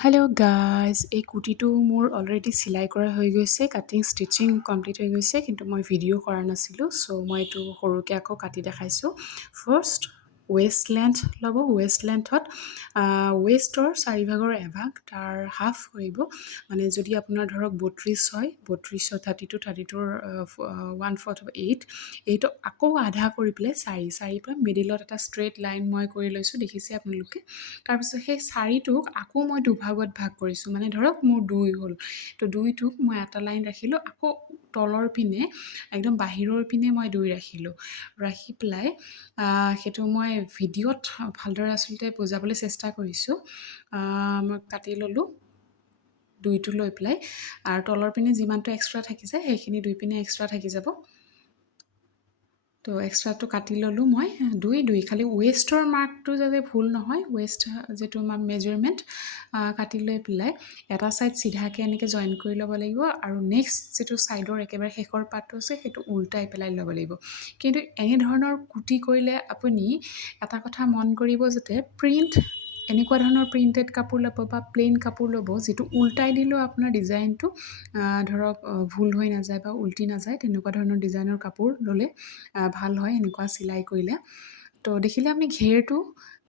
hello' guys এই কুৰ্তিটো মোৰ অলৰেডি চিলাই কৰা হৈ গৈছে কাটিং ষ্টিচিং কমপ্লিট হৈ গৈছে কিন্তু মই ভিডিঅ' কৰা নাছিলোঁ চ' মই এইটো সৰুকৈ আকৌ কাটি দেখাইছোঁ ফাৰ্ষ্ট ৱেষ্ট লেন্থ ল'ব ৱেষ্ট লেন্থত ৱেষ্টৰ চাৰিভাগৰ এভাগ তাৰ হাফ কৰিব মানে যদি আপোনাৰ ধৰক 32 হয় 32 32ৰ 1/4 এইটো আকৌ আধা কৰি পেলাই চাৰি পৰা মিডিলত এটা ষ্ট্ৰেইট লাইন মই কৰি লৈছোঁ দেখিছে আপোনালোকে তাৰপিছত সেই চাৰিটোক আকৌ মই দুভাগত ভাগ কৰিছোঁ মানে ধৰক মোৰ 2 হ'ল তো 2টোক মই এটা লাইন ৰাখিলোঁ আকৌ তলৰ পিনে একদম বাহিৰৰ পিনে মই 2 ৰাখিলোঁ ৰাখি পেলাই সেইটো মই ভিডিঅ'ত ভালদৰে আচলতে বুজাবলৈ চেষ্টা কৰিছোঁ মই কাটি ল'লোঁ 2টো লৈ পেলাই আৰু তলৰ পিনে যিমানটো এক্সট্ৰা থাকি যায় সেইখিনি 2 পিনে এক্সট্ৰা থাকি যাব তো এক্সট্ৰাটো কাটি ল'লোঁ মই 2 খালি ৱেষ্টৰ মাৰ্কটো যাতে ভুল নহয় ৱেষ্ট যিটো মেজাৰমেণ্ট কাটি লৈ পেলাই এটা ছাইড চিধাকৈ এনেকৈ জইন কৰি ল'ব লাগিব আৰু নেক্সট যিটো ছাইডৰ একেবাৰে শেষৰ পাৰ্টটো আছে সেইটো উল্টাই পেলাই ল'ব লাগিব কিন্তু এনেধৰণৰ কুৰ্তি কৰিলে আপুনি এটা কথা মন কৰিব যাতে প্ৰিণ্ট এনেকুৱা ধৰণৰ প্ৰিণ্টেড কাপোৰ ল'ব বা প্লেইন কাপোৰ ল'ব যিটো উল্টাই দিলেও আপোনাৰ ডিজাইনটো ধৰক ভুল হৈ নাযায় বা উল্টি নাযায় তেনেকুৱা ধৰণৰ ডিজাইনৰ কাপোৰ ল'লে ভাল হয় এনেকুৱা চিলাই কৰিলে তো দেখিলে আপুনি ঘেৰটো